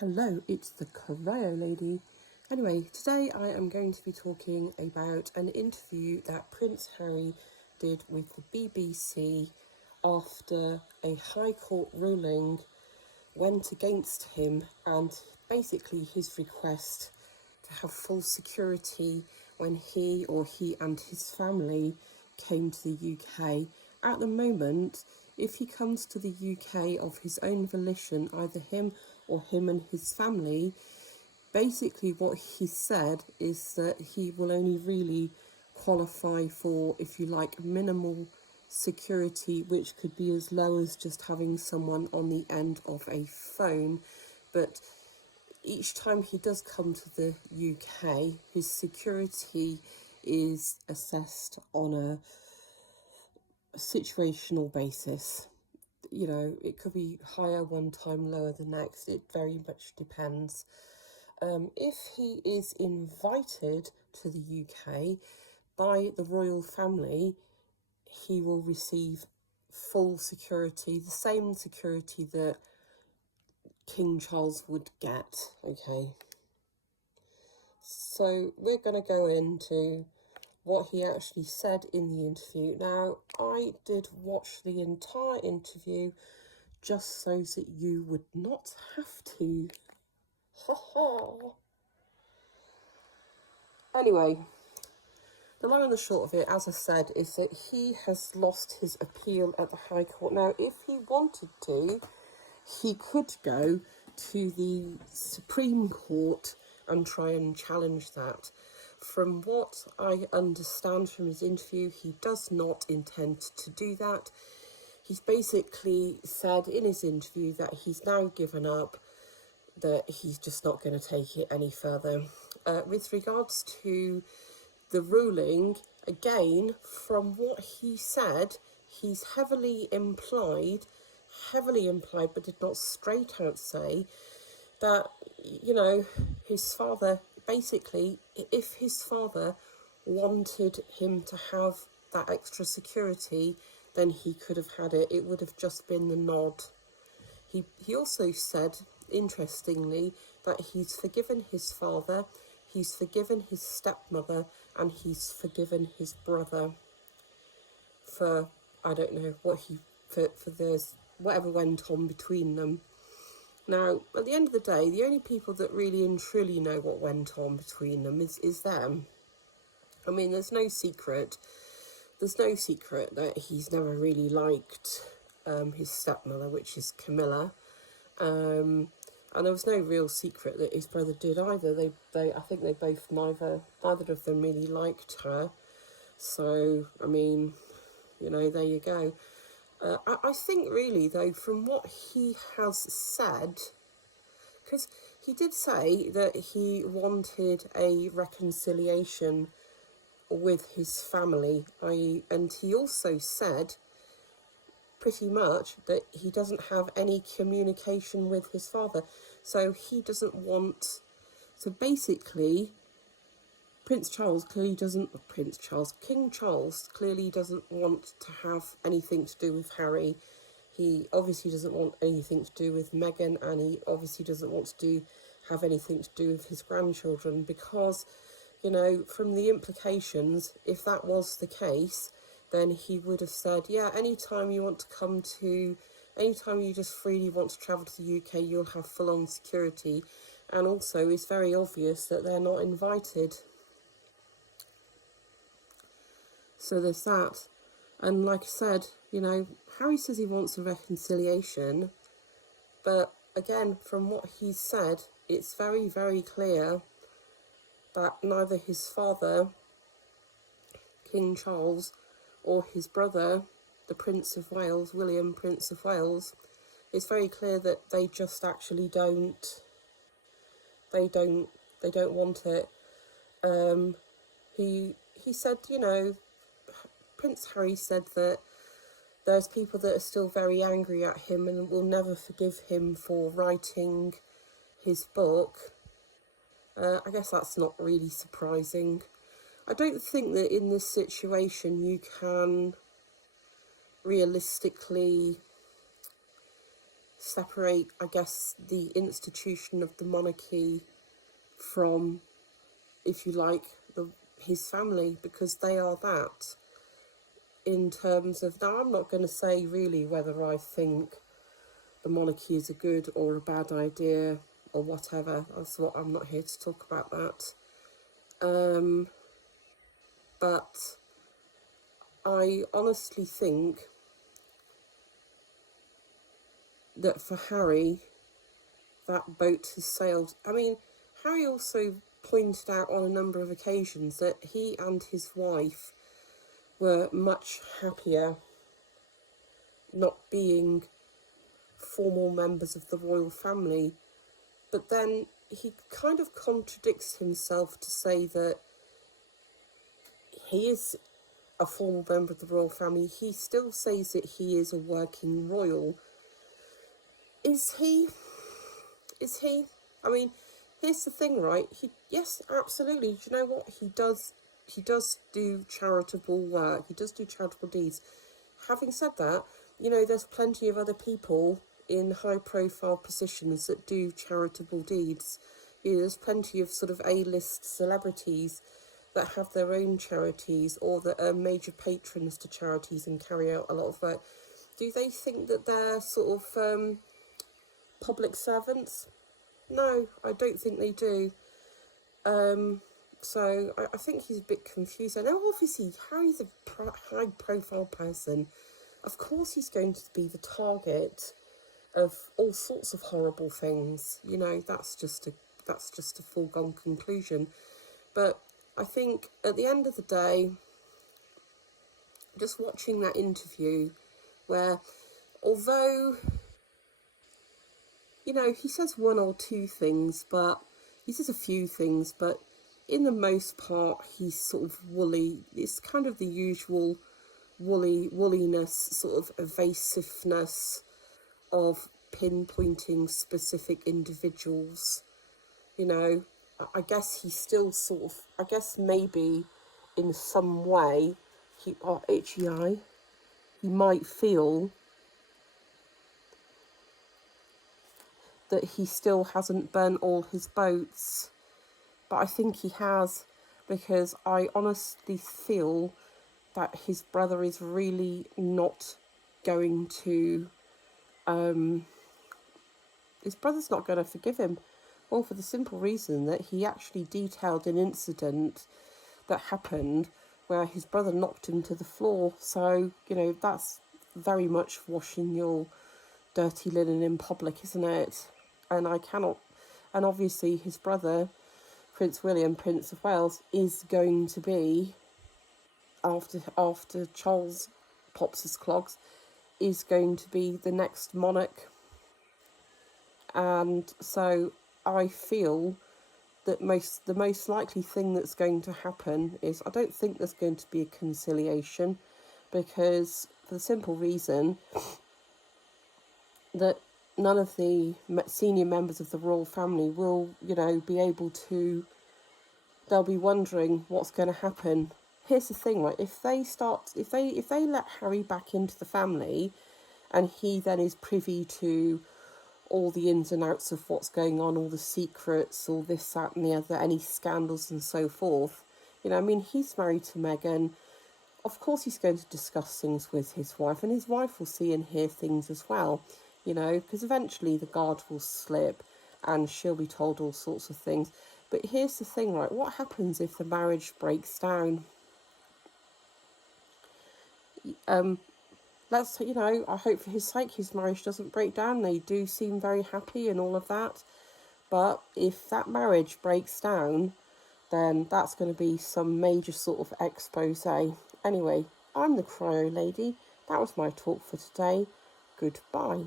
Hello, it's the Cryo Lady. Anyway, today I am going to be talking about an interview that Prince Harry did with the BBC after a High Court ruling went against him and basically his request to have full security when he and his family came to the UK. At the moment, if he comes to the UK of his own volition, either him or him and his family, basically what he said is that he will only really qualify for, if you like, minimal security, which could be as low as just having someone on the end of a phone. But each time he does come to the UK, his security is assessed on a situational basis. You know, it could be higher one time, lower the next. It very much depends. If he is invited to the UK by the royal family, he will receive full security, the same security that King Charles would get. Okay, so we're going to go into what he actually said in the interview. Now, I did watch the entire interview just so that you would not have to. Ha ha. Anyway, the long and the short of it, as I said, is that he has lost his appeal at the High Court. Now, if he wanted to, he could go to the Supreme Court and try and challenge that. From what I understand from his interview, he does not intend to do that. He's basically said in his interview that he's now given up, that he's just not going to take it any further. With regards to the ruling, again, from what he said, he's heavily implied, but did not straight out say that, you know, his father, basically, if his father wanted him to have that extra security, then he could have had it. It would have just been the nod. He also said, interestingly, that he's forgiven his father, he's forgiven his stepmother, and he's forgiven his brother for, I don't know, for this, whatever went on between them. Now, at the end of the day, the only people that really and truly know what went on between them is them. I mean, there's no secret that he's never really liked his stepmother, which is Camilla. And there was no real secret that his brother did either. I think they both, neither of them really liked her. So, I mean, you know, there you go. I think really, though, from what he has said, because he did say that he wanted a reconciliation with his family, and he also said pretty much that he doesn't have any communication with his father. So he doesn't want, so basically, King Charles clearly doesn't want to have anything to do with Harry. He obviously doesn't want anything to do with Meghan, and he obviously doesn't want to have anything to do with his grandchildren, because, you know, from the implications, if that was the case, then he would have said, yeah, anytime you just freely want to travel to the UK, you'll have full-on security. And also, it's very obvious that they're not invited. So there's that. And like I said, you know, Harry says he wants a reconciliation, but again, from what he's said, it's very, very clear that neither his father, King Charles, or his brother, the Prince of Wales, William, Prince of Wales, it's very clear that they just actually don't want it. He said, you know, Prince Harry said that there's people that are still very angry at him and will never forgive him for writing his book. I guess that's not really surprising. I don't think that in this situation you can realistically separate, I guess, the institution of the monarchy from, if you like, his family, because they are that. In terms of, now I'm not going to say really whether I think the monarchy is a good or a bad idea or whatever. I'm not here to talk about that. But I honestly think that for Harry, that boat has sailed. I mean, Harry also pointed out on a number of occasions that he and his wife were much happier not being formal members of the royal family. But then he kind of contradicts himself to say that he is a formal member of the royal family. He still says that he is a working royal. Is he? Is he? I mean, here's the thing, right? Yes, absolutely. Do you know what? He does do charitable work. He does do charitable deeds. Having said that, there's plenty of other people in high-profile positions that do charitable deeds. There's plenty of sort of A-list celebrities that have their own charities or that are major patrons to charities and carry out a lot of work. Do they think that they're sort of public servants? No, I don't think they do. So I think he's a bit confused. I know obviously Harry's a high-profile person. Of course he's going to be the target of all sorts of horrible things. That's just a foregone conclusion. But I think at the end of the day, just watching that interview where, although, he says one or two things, but he says a few things, but in the most part, he's sort of woolly. It's kind of the usual woolliness, sort of evasiveness of pinpointing specific individuals. I guess he's still sort of, I guess maybe in some way, HEI, he might feel that he still hasn't burnt all his boats. But I think he has, because I honestly feel that his brother is really not going to, his brother's not going to forgive him. Well, for the simple reason that he actually detailed an incident that happened where his brother knocked him to the floor. So, that's very much washing your dirty linen in public, isn't it? And and obviously his brother, Prince William, Prince of Wales, is going to be, after Charles pops his clogs, is going to be the next monarch. And so I feel that the most likely thing that's going to happen is, I don't think there's going to be a conciliation, because for the simple reason that none of the senior members of the royal family will, be able to, they'll be wondering what's going to happen. Here's the thing, right? If they let Harry back into the family, and he then is privy to all the ins and outs of what's going on, all the secrets, all this, that and the other, any scandals and so forth, he's married to Meghan. Of course he's going to discuss things with his wife, and his wife will see and hear things as well, because eventually the guard will slip and she'll be told all sorts of things. But here's the thing, right? What happens if the marriage breaks down? I hope for his sake his marriage doesn't break down. They do seem very happy and all of that. But if that marriage breaks down, then that's going to be some major sort of expose. Anyway, I'm the Cryo Lady. That was my talk for today. Goodbye.